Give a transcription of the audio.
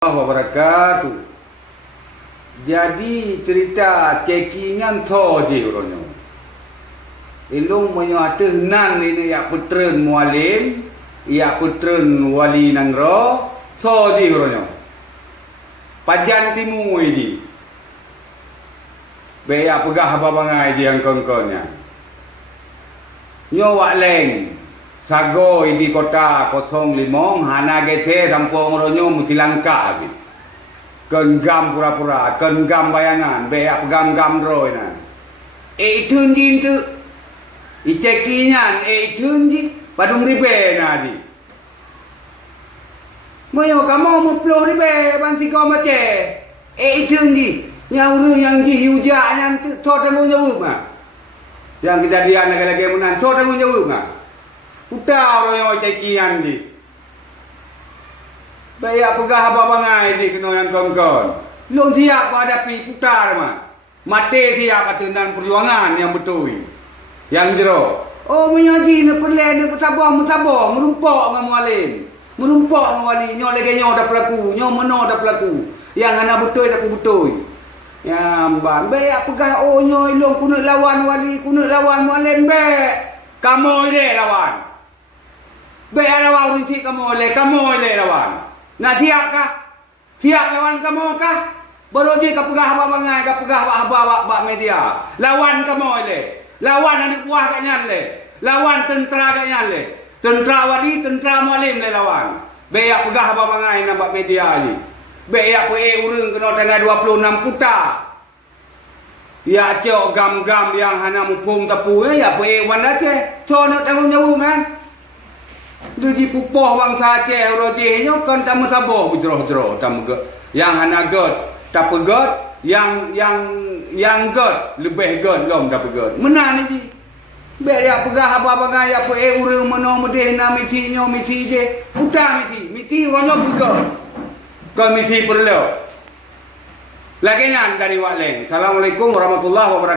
Wabarakatuh. Jadi cerita cekingan tho je orangnya. Ilung menyata nan ini ya putren mualim, ya putren wali nangro, tho je orangnya. Pajan timu ini. Beya pegah babangai dia yang kongkonnya. Nyo wak leng. Sago di kota 05 hana gete tampung ronyo mesti langka habis. Kenggam pura-pura, kenggam bayangan, beak pegam-gam roina. Tunjin tu. Icekinyan tunjin padung ribe nadi. Moyo kamu muploh ribe bansi kau mace. Tunjin nyauru yang ji hujak yang tu temu nyawu mah. Yang kejadian lagi-lagi menan temu nyawu mah. Putar orang yang cekian di. Bayak pegah babangai di kena yang kawan-kawan. Belum siap hadapi putar mah. Mati siap atunan perjuangan yang betul. Yang jero. Oh menyaji nak perlahan nak bersabar, merumpak dengan mualim. Merumpak dengan wali. Nyo lagi nyo dah pelaku, nyo meno dah pelaku. Yang hana betul dah betul. Ya bang, bayak pegah oh nyo ilung kuno lawan wali, kuno lawan mualim baik. Kamu ini lawan. Baik ada orang rinci kamu oleh lawan. Nak siap kah? Siap lawan kamu kah? Baru je kau pegah babangai, kau pegah bak media. Lawan kamu oleh. Lawan anak buah kat nyalle. Lawan tentera kat nyalle. Tentera wali, tentera mualim le lawan. Baik pegah babangai nak bak media ni. Baik urang kena tengah 26 puta. Ya cok gam-gam yang hana mupung tapu ya wan aje. So nak tanggung jawab man. Jadi pupoh bangsa Aceh roje nyo kan tamu sabo bujroh-jroh tamu ge. Yang hana god, tak god, yang god lebih god lom tak god. Menan ni. Be ya pegah apa-apa ya urang meno medeh na miti nyo miti je. Udah miti ronyo god. Kan miti perlu. Lagi nyan dari Wak Leng. Assalamualaikum warahmatullahi wabarakatuh.